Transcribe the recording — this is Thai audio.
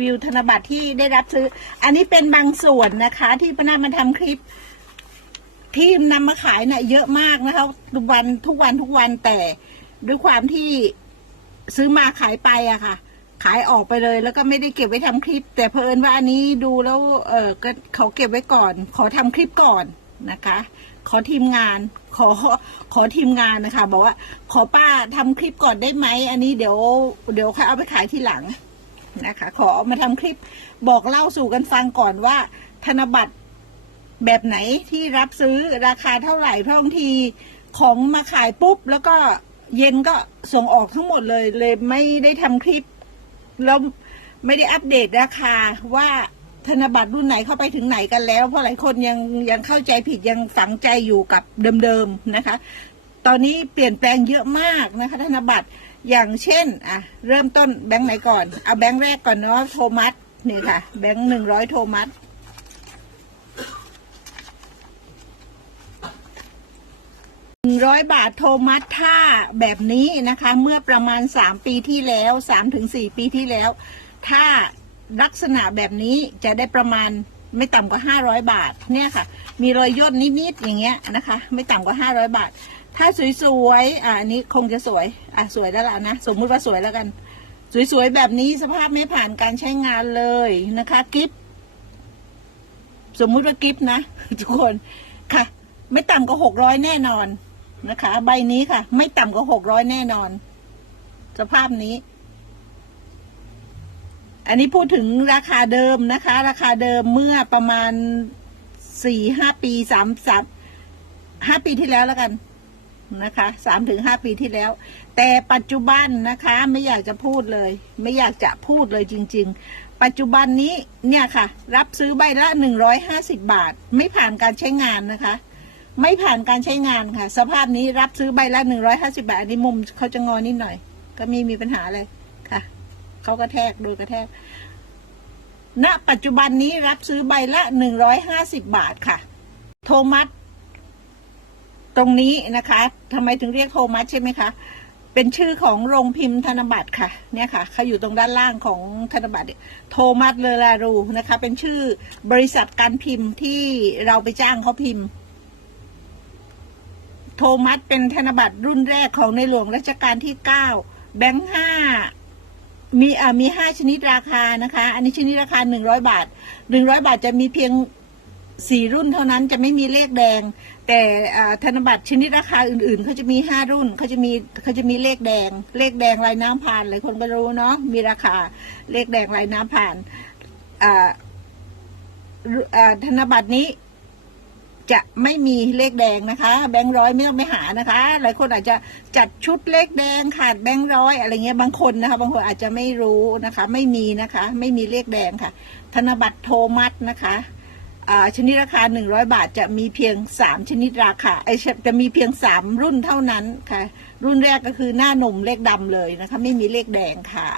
วิวธนบัตรที่ได้รับซื้อ อันนี้เป็นบางส่วนนะคะ ที่พนักมาทำคลิป ที่นำมาขายน่ะเยอะมากนะคะทุกวันทุกวันทุกวันแต่ด้วยความที่ซื้อมาขายไปอะค่ะ ขายออกไปเลย แล้วก็ไม่ได้เก็บไว้ทำคลิป แต่เพอิญว่าอันนี้ดูแล้วเออก็เขาเก็บไว้ก่อน ขอทำคลิปก่อนนะคะ ขอทีมงาน ขอขอทีมงานนะคะ บอกว่า ขอป้าทำคลิปก่อนได้ไหมอันนี้เดี๋ยว เดี๋ยวค่อยเอาไปขายทีหลัง นะคะ ขอมาทำคลิปบอกเล่าสู่กันฟังก่อนว่า ธนบัตรแบบไหนที่รับซื้อราคาเท่าไหร่เพราะบางทีของมาขายปุ๊บ แล้วก็เย็นก็ส่งออกทั้งหมดเลยเลยไม่ได้ทำคลิปแล้วไม่ได้อัปเดตราคาว่าธนบัตรรุ่นไหนเข้าไปถึงไหนกันแล้ว เพราะหลายคนยังยังเข้าใจผิดยังฝังใจอยู่กับเดิมๆนะคะ ตอนนี้เปลี่ยนแปลงเยอะมากนะคะ ธนบัตร อย่างเช่นอะเริ่มต้นแบงค์ไหนก่อน เอาแบงค์แรกก่อนเนาะโทมัสนี่ค่ะ แบงค์หนึ่งร้อยโทมัสหนึ่งร้อยบาทโทมัสถ้าแบบนี้นะคะ เมื่อประมาณสามปีที่แล้วสามถึงสี่ปีที่แล้ว ถ้าลักษณะแบบนี้จะได้ประมาณไม่ต่ำกว่าห้าร้อยบาท เนี่ยค่ะ มีรอยย่นนิด ๆ อย่างเงี้ยนะคะ ไม่ต่ำกว่าห้าร้อยบาท ถ้าสวยๆอะอันนี้คงจะสวย อะสวยแล้วล่ะนะ สมมุติว่าสวยแล้วกัน สวยๆแบบนี้สภาพไม่ผ่านการใช้งานเลยนะคะกิฟสมมุติว่ากิฟนะ ทุกคนค่ะ ไม่ต่ำกว่าหกร้อยแน่นอนนะคะ ใบนี้ค่ะ ไม่ต่ำกว่าหกร้อยแน่นอน สภาพนี้ อันนี้พูดถึงราคาเดิมนะคะ ราคาเดิมเมื่อประมาณสี่ห้าปีสามสามห้าปีที่แล้วแล้วกัน นะคะสามถึงห้าปีที่แล้ว แต่ปัจจุบันนะคะไม่อยากจะพูดเลย ไม่อยากจะพูดเลยจริง ๆ ปัจจุบันนี้เนี่ยค่ะ รับซื้อใบละหนึ่งร้อยห้าสิบบาท ไม่ผ่านการใช้งานนะคะ ไม่ผ่านการใช้งานค่ะ สภาพนี้รับซื้อใบละหนึ่งร้อยห้าสิบาทอันนี้มุมเขาจะงอนิดหน่อย ก็มีมีปัญหาเลยค่ะเขากระแทกโดยกระแทกณปัจจุบันนี้รับซื้อใบละหนึ่งร้อยห้าสิบบาทค่ะ โทมัส ตรงนี้นะคะทำไมถึงเรียกโทมัสใช่ไหมคะ เป็นชื่อของโรงพิมพ์ธนบัตรค่ะ เนี่ยค่ะเขาอยู่ตรงด้านล่างของธนบัตรโทมัสเลอรารูนะคะ เป็นชื่อบริษัทการพิมพ์ที่เราไปจ้างเขาพิมพ์ โทมัสเป็นธนบัตรรุ่นแรกของในหลวงรัชกาลที่เก้าแบงค์ห้ามีอ่ามีห้าชนิดราคานะคะ อันนี้ชนิดราคาหนึ่งร้อยบาทหนึ่งร้อยบาทจะมีเพียง สี่รุ่นเท่านั้นจะไม่มีเลขแดง แต่ธนบัตรชนิดราคาอื่นๆเขาจะมีห้ารุ่นเขาจะมีเขาจะมีเลขแดง เลขแดงลายน้ำผ่านหลายคนก็รู้เนาะมีราคาเลขแดงลายน้ำผ่านธนบัตรนี้จะไม่มีเลขแดงนะคะ แบงค์ร้อยไม่ต้องไปหานะคะ หลายคนอาจจะจัดชุดเลขแดงขาดแบงค์ร้อยอะไรเงี้ยบางคนนะคะ บางคนอาจจะไม่รู้นะคะ ไม่มีนะคะ ไม่มีเลขแดงค่ะ ธนบัตรโทมัสนะคะ ชนิดราคาหนึ่งร้อยบาทจะมีเพียงสามชนิดราคาไอจะมีเพียงสามรุ่นเท่านั้นค่ะ รุ่นแรกก็คือหน้าหนุ่มเลขดำเลยนะคะ ไม่มีเลขแดงค่ะ